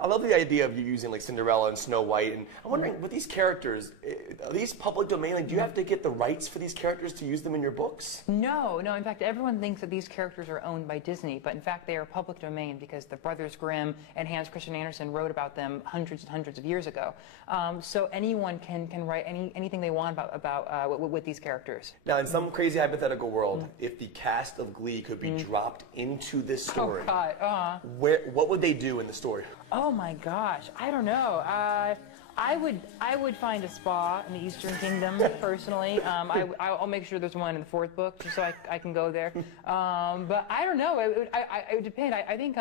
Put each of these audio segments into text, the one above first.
I love the idea of you using like Cinderella and Snow White, and I'm wondering with these characters, are these public domain? Like, do you have to get the rights for these characters to use them in your books? No, no. In fact, everyone thinks that these characters are owned by Disney, but in fact, they are public domain because the Brothers Grimm and Hans Christian Andersen wrote about them hundreds and hundreds of years ago. So anyone can write anything they want about with these characters. Now, in some crazy hypothetical world, if the cast of Glee could be dropped into this story, Oh God, what would they do in the story? Oh my gosh, I don't know. I would find a spa in the Eastern Kingdom personally. I'll make sure there's one in the fourth book just so I can go there. But I don't know. It would depend. I think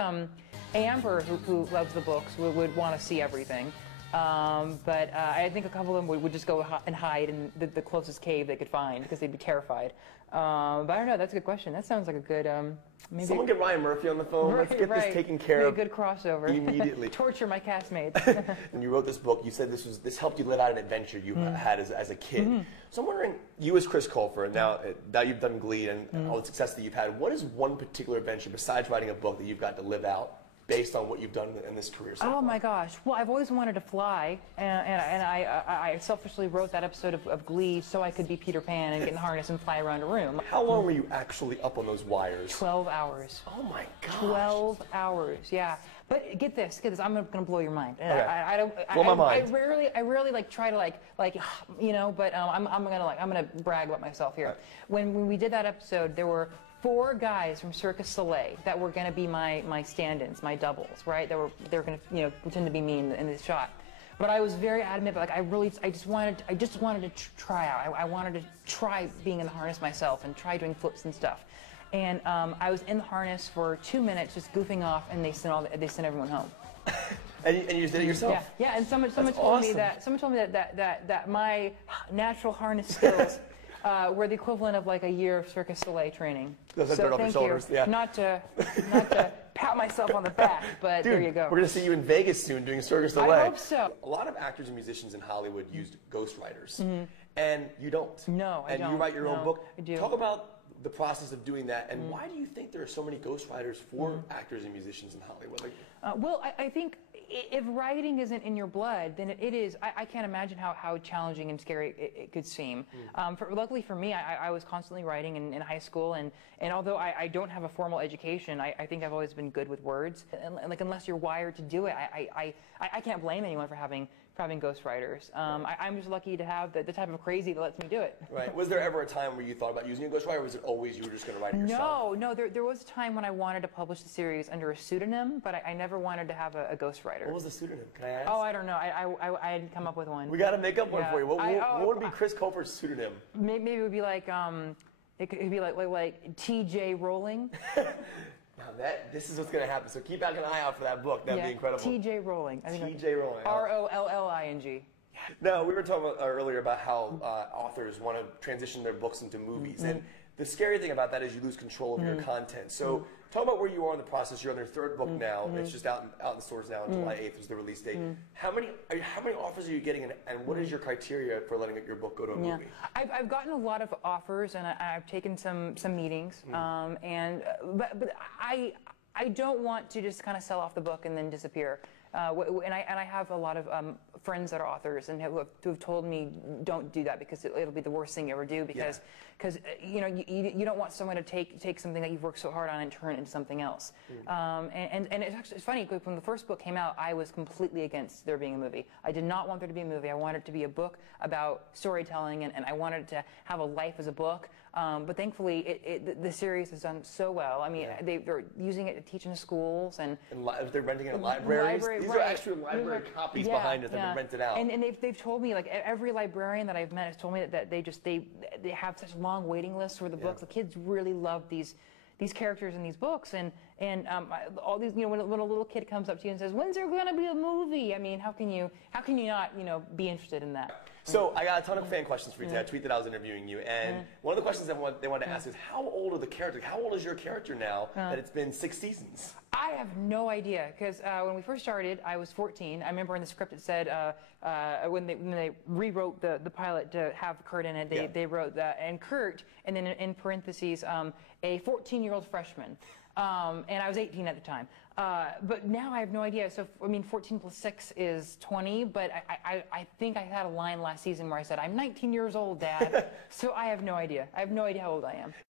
Amber, who loves the books, would want to see everything. But I think a couple of them would just go and hide in the closest cave they could find because they'd be terrified. But I don't know. That's a good question. That sounds like a good. Maybe Someone get Ryan Murphy on the phone. Let's get this taken care of. Be a good crossover. Immediately. Torture my castmates. When you wrote this book, you said this helped you live out an adventure you had as a kid. So I'm wondering, you as Chris Colfer, and now you've done Glee and all the success that you've had, what is one particular adventure besides writing a book that you've got to live out based on what you've done in this career so far? Oh my gosh. Well, I've always wanted to fly, and I selfishly wrote that episode of Glee so I could be Peter Pan and get in the harness and fly around a room. How long were you actually up on those wires? 12 hours. Oh my gosh. 12 hours, yeah. But get this, I'm gonna blow your mind. Okay. I don't. Blow my mind. I rarely like try to like but I'm gonna brag about myself here. Right. When we did that episode, there were 4 guys from Circus Soleil that were going to be my stand-ins, my doubles, right? They were going to pretend to be me in this shot. But I was very adamant. Like I just wanted to try out. I wanted to try being in the harness myself and try doing flips and stuff. And I was in the harness for 2 minutes, just goofing off, and they sent everyone home. and you just did it yourself? Yeah. And someone told awesome. me that my natural harness skills. Were the equivalent of like a year of Circus Soleil training. So thank you. Yeah. Not to pat myself on the back, but Dude, there you go. We're going to see you in Vegas soon doing Circus Soleil. I hope so. A lot of actors and musicians in Hollywood used ghostwriters, and you don't. No, I don't. And you write your own book. I do. Talk about the process of doing that, and why do you think there are so many ghostwriters for actors and musicians in Hollywood? Well, I think if writing isn't in your blood, then it is. I can't imagine how challenging and scary it could seem. Luckily for me, I was constantly writing in high school, and although I don't have a formal education, I think I've always been good with words. And like unless you're wired to do it, I can't blame anyone for having ghostwriters. I'm just lucky to have the type of crazy that lets me do it. Right. Was there ever a time where you thought about using a ghostwriter, or was it always you were just going to write it yourself? No. There was a time when I wanted to publish the series under a pseudonym, but I never wanted to have a ghostwriter. What was the pseudonym? Can I ask? Oh, I don't know. I hadn't come up with one. We got to make up one for you. What would be Chris Colfer's pseudonym? Maybe it would be like it could be like T.J. Rowling. Now this is what's going to happen. So keep an eye out for that book. That'd be incredible. T.J. Rowling. T.J. Rowling. R-O-L-L-I-N-G. Now, we were talking earlier about how authors want to transition their books into movies. And the scary thing about that is you lose control of your content. So talk about where you are in the process. You're on your 3rd book now. It's just out in the stores now. July 8th was the release date. How many offers are you getting, and what is your criteria for letting your book go to a movie? I've gotten a lot of offers, and I've taken some meetings. But I don't want to just kind of sell off the book and then disappear. And I have a lot of friends that are authors and who have told me don't do that because it'll be the worst thing you ever do because you don't want someone to take something that you've worked so hard on and turn it into something else. And it's funny, when the first book came out, I was completely against there being a movie. I did not want there to be a movie. I wanted it to be a book about storytelling, and I wanted it to have a life as a book. But thankfully, the series has done so well. I mean, they're using it to teach in schools and they're renting it in libraries. These are actual library copies behind us that have been rented out. And they've told me, like every librarian that I've met has told me that they have such long waiting lists for the books. The kids really love these characters in these books, and all these, when a little kid comes up to you and says, "When's there going to be a movie?" I mean, how can you not be interested in that? So I got a ton of fan questions for you today. I tweeted that I was interviewing you, and one of the questions they wanted to ask is, how old are the characters? How old is your character now that it's been 6 seasons? I have no idea, because when we first started, I was 14. I remember in the script it said, when they rewrote the pilot to have Kurt in it, they wrote that, and Kurt, and then in parentheses, a 14-year-old freshman. And I was 18 at the time. But now I have no idea. So, I mean, 14 plus 6 is 20, but I think I had a line last season where I said, I'm 19 years old, Dad. So I have no idea. I have no idea how old I am.